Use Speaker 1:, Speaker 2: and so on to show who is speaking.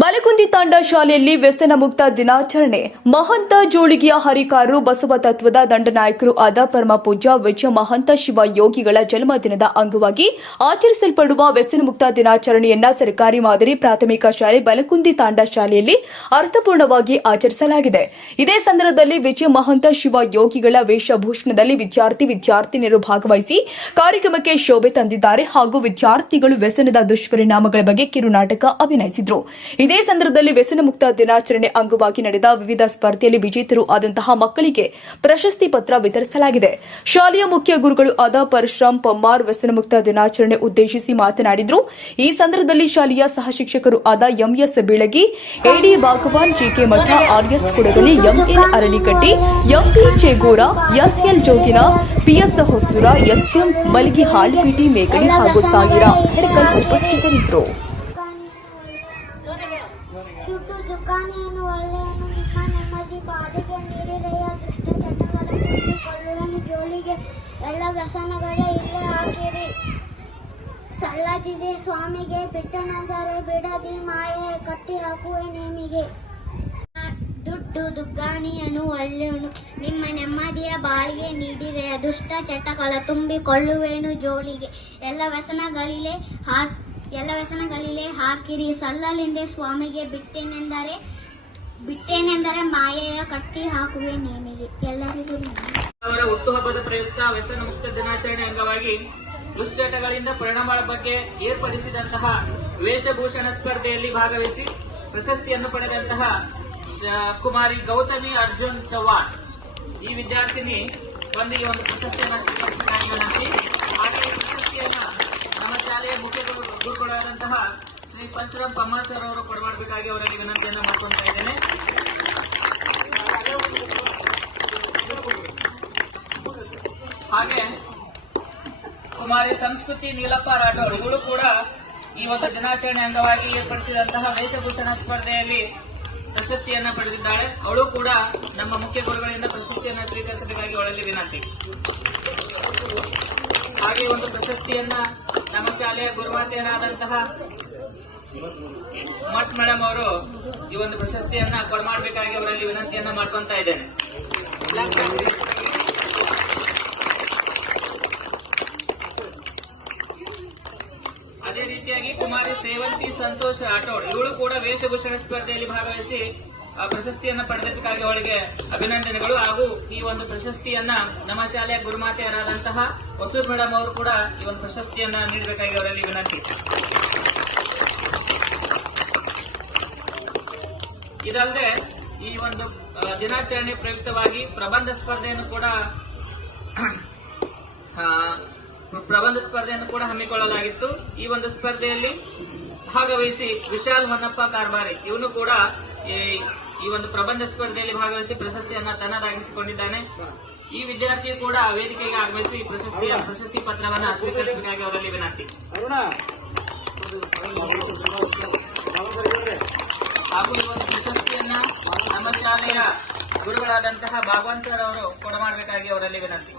Speaker 1: ಮಲಗುಂದಿ ತಾಂಡ ಶಾಲೆಯಲ್ಲಿ ವ್ಯಸನ ಮುಕ್ತ ದಿನಾಚರಣೆ. ಮಹಂತ ಜೋಳಿಗೆಯ ಹರಿಕಾರರು ಬಸವ ತತ್ವದ ದಂಡನಾಯಕರು ಆದ ಪರಮ ಪೂಜ್ಯ ವಿಜಯ ಮಹಂತ ಶಿವ ಯೋಗಿಗಳ ಜನ್ಮದಿನದ ಅಂಗವಾಗಿ ಆಚರಿಸಲ್ಪಡುವ ವ್ಯಸನ ಮುಕ್ತ ದಿನಾಚರಣೆಯನ್ನ ಸರ್ಕಾರಿ ಮಾದರಿ ಪ್ರಾಥಮಿಕ ಶಾಲೆ ಬಲಕುಂದಿ ತಾಂಡ ಶಾಲೆಯಲ್ಲಿ ಅರ್ಥಪೂರ್ಣವಾಗಿ ಆಚರಿಸಲಾಗಿದೆ. ಇದೇ ಸಂದರ್ಭದಲ್ಲಿ ವಿಜಯ ಮಹಂತ ಶಿವ ಯೋಗಿಗಳ ವೇಷಭೂಷಣದಲ್ಲಿ ವಿದ್ಯಾರ್ಥಿ ವಿದ್ಯಾರ್ಥಿನಿಯರು ಭಾಗವಹಿಸಿ ಕಾರ್ಯಕ್ರಮಕ್ಕೆ ಶೋಭೆ ತಂದಿದ್ದಾರೆ ಹಾಗೂ ವಿದ್ಯಾರ್ಥಿಗಳು ವ್ಯಸನದ ದುಷ್ಪರಿಣಾಮಗಳ ಬಗ್ಗೆ ಕಿರುನಾಟಕ ಅಭಿನಯಿಸಿದ್ರು. ಇದೇ ಸಂದರ್ಭದಲ್ಲಿ ವ್ಯಸನ ಮುಕ್ತ ದಿನಾಚರಣೆ ಅಂಗವಾಗಿ ನಡೆದ ವಿವಿಧ ಸ್ಪರ್ಧೆಯಲ್ಲಿ ವಿಜೇತರು ಆದಂತಹ ಮಕ್ಕಳಿಗೆ ಪ್ರಶಸ್ತಿ ಪತ್ರ ವಿತರಿಸಲಾಗಿದೆ. ಶಾಲೆಯ ಮುಖ್ಯ ಗುರುಗಳು ಆದ ಪರಶುರಾಮ್ ಪಮ್ಮಾರ್ ವ್ಯಸನ ಮುಕ್ತ ದಿನಾಚರಣೆ ಉದ್ದೇಶಿಸಿ ಮಾತನಾಡಿದರು. ಈ ಸಂದರ್ಭದಲ್ಲಿ ಶಾಲೆಯ ಸಹ ಶಿಕ್ಷಕರು ಆದ M S Bilagi A D Bhagwan G K Math R S Kudagali M N Aranikatti M P Chegor S L Jogin, P S Hosur S M Malgihal P T Megadi ಹಾಗೂ ಸಾಗಿರ ಉಪಸ್ಥಿತರಿದ್ದರು.
Speaker 2: ಎಲ್ಲ ವ್ಯಸನಗಳೇ ಇಲ್ಲೇ ಹಾಕಿರಿ ಸಳ್ಳದಿದೆ ಸ್ವಾಮಿಗೆ, ಬಿಟ್ಟನಂದರೆ ಬಿಡದಿ ಮಾಯೆ, ಕಟ್ಟಿ ಹಾಕುವೆ ನಿಮಗೆ. ದುಡ್ಡು ದುಗ್ಗಾಣಿಯನು ಒಳ್ಳೆಯನು ನಿಮ್ಮ ನೆಮ್ಮದಿಯ ಬಾಯಿಗೆ ನೀಡಿರೆ ದುಷ್ಟ ಚಟಗಳ ತುಂಬಿಕೊಳ್ಳುವೇನು ಜೋಳಿಗೆ ಎಲ್ಲ ವ್ಯಸನಗಳಿಲೆ ಹಾ, ಎಲ್ಲ ವ್ಯಸನಗಳಿಲೆ ಹಾಕಿರಿ. ಸಲ್ಲಲಿಂದೆ ಸ್ವಾಮಿಗೆ ಬಿಟ್ಟೇನೆಂದರೆ ಬಿಟ್ಟೇನೆಂದರೆ ಮಾಯೆಯ ಕಟ್ಟಿ ಹಾಕುವೆ ನಿಮಗೆ. ಎಲ್ಲರಿಗೂ.
Speaker 3: ಅವರ ಹುಟ್ಟುಹಬ್ಬದ ಪ್ರಯುಕ್ತ ವ್ಯಸನ ಮುಕ್ತ ದಿನಾಚರಣೆ ಅಂಗವಾಗಿ ದುಶ್ಚಟಗಳಿಂದ ಪರಿಣಾಮಗಳ ಬಗ್ಗೆ ಏರ್ಪಡಿಸಿದಂತಹ ವೇಷಭೂಷಣ ಸ್ಪರ್ಧೆಯಲ್ಲಿ ಭಾಗವಹಿಸಿ ಪ್ರಶಸ್ತಿಯನ್ನು ಪಡೆದಂತಹ ಕುಮಾರಿ ಗೌತಮಿ ಅರ್ಜುನ್ ಚೌಹಾಣ್ ಈ ವಿದ್ಯಾರ್ಥಿನಿ ಒಂದಿಗೆ ಒಂದು ಪ್ರಶಸ್ತಿಯನ್ನು ವಿನಂತಿ ಹಾಗೆ ಪ್ರಶಸ್ತಿಯನ್ನ ನಮ್ಮ ಶಾಲೆಯ ಮುಖ್ಯ ಗುರು- ಗುರುಗಳಾದಂತಹ ಶ್ರೀ ಪರಶುರಾಮ್ ಪಮ್ಮಾಚಾರ್ ಅವರು ಕೊಡಮಾಡಬೇಕಾಗಿ ಅವರಿಗೆ ವಿನಂತಿಯನ್ನು ಮಾಡ್ಕೊಳ್ತಾ ಇದ್ದೇನೆ. ಕುಮಾರಿ ಸಂಸ್ಕೃತಿ ನೀಲಪ್ಪ ರಾಠೋಡ್ ಇವರು ಕೂಡ ಈ ಒಂದು ದಿನಾಚರಣೆ ಅಂಗವಾಗಿ ಏರ್ಪಡಿಸಿದಂತಹ ವೇಷಭೂಷಣ ಸ್ಪರ್ಧೆಯಲ್ಲಿ ಪ್ರಶಸ್ತಿಯನ್ನ ಪಡೆದಿದ್ದಾಳೆ ಅವಳು ಕೂಡ ನಮ್ಮ ಮುಖ್ಯ ಗುರುಗಳಿಂದ ಪ್ರಶಸ್ತಿಯನ್ನ ಸ್ವೀಕರಿಸಬೇಕಾಗಿ ಅವಳಲ್ಲಿ ವಿನಂತಿ. ಹಾಗೆ ಒಂದು ಪ್ರಶಸ್ತಿಯನ್ನ ನಮ್ಮ ಶಾಲೆಯ ಗುರುಮಾತೆಯರಾದಂತಹ ಮಠ್ ಮೇಡಮ್ ಅವರು ಈ ಒಂದು ಪ್ರಶಸ್ತಿಯನ್ನ ಕೊಡಮಾಡಬೇಕಾಗಿ ಅವರಲ್ಲಿ ವಿನಂತಿಯನ್ನ ಮಾಡ್ಕೊಂತ ಇದ್ದೇನೆ. ರೀತಿಯಾಗಿ ಕುಮಾರಿ ಸೇವಂತಿ ಸಂತೋಷ್ ರಾಠೋಡ್. ಇವಳು ಕೂಡ ವೇಷಭೂಷಣ ಸ್ಪರ್ಧೆಯಲ್ಲಿ ಭಾಗವಹಿಸಿ ಪ್ರಶಸ್ತಿಯನ್ನ ಪಡೆದಿದ್ದಕ್ಕಾಗಿ ಅವಳಿಗೆ ಅಭಿನಂದನೆಗಳು. ಹಾಗೂ ಈ ಒಂದು ಪ್ರಶಸ್ತಿಯನ್ನ ನಮ್ಮ ಶಾಲೆಯ ಗುರುಮಾತೆಯರಾದಂತಹ ವಸು ಮೇಡಮ್ ಅವರು ಕೂಡ ಈ ಒಂದು ಪ್ರಶಸ್ತಿಯನ್ನ ನೀಡಬೇಕಾಗಿ ಅವರಲ್ಲಿ ವಿನಂತಿ. ಇದಲ್ಲದೆ ಈ ಒಂದು ದಿನಾಚರಣೆ ಪ್ರಯುಕ್ತವಾಗಿ ಪ್ರಬಂಧ ಸ್ಪರ್ಧೆಯನ್ನು ಕೂಡ ಪ್ರಬಂಧ ಸ್ಪರ್ಧೆಯನ್ನು ಕೂಡ ಹಮ್ಮಿಕೊಳ್ಳಲಾಗಿತ್ತು. ಈ ಒಂದು ಸ್ಪರ್ಧೆಯಲ್ಲಿ ಭಾಗವಹಿಸಿ ವಿಶಾಲ್ ಹೊನ್ನಪ್ಪ ಕಾರ್ಬಾರಿ ಇವನು ಕೂಡ ಈ ಈ ಒಂದು ಪ್ರಬಂಧ ಸ್ಪರ್ಧೆಯಲ್ಲಿ ಭಾಗವಹಿಸಿ ಪ್ರಶಸ್ತಿಯನ್ನ ತನ್ನದಾಗಿಸಿಕೊಂಡಿದ್ದಾನೆ. ಈ ವಿದ್ಯಾರ್ಥಿ ಕೂಡ ವೇದಿಕೆಗೆ ಆಗಮಿಸಿ ಪ್ರಶಸ್ತಿಯ, ಪ್ರಶಸ್ತಿ ಪತ್ರವನ್ನು ಸ್ವೀಕರಿಸಬೇಕಾಗಿ ಅವರಲ್ಲಿ ವಿನಂತಿ. ಹಾಗೂ ಈ ಒಂದು ಪ್ರಶಸ್ತಿಯನ್ನ ನಮ್ಮ ಶಾಲೆಯ ಗುರುಗಳಾದಂತಹ ಭಗವಾನ್ ಸರ್ ಅವರು ಕೊಡಮಾಡಬೇಕಾಗಿ ಅವರಲ್ಲಿ ವಿನಂತಿ.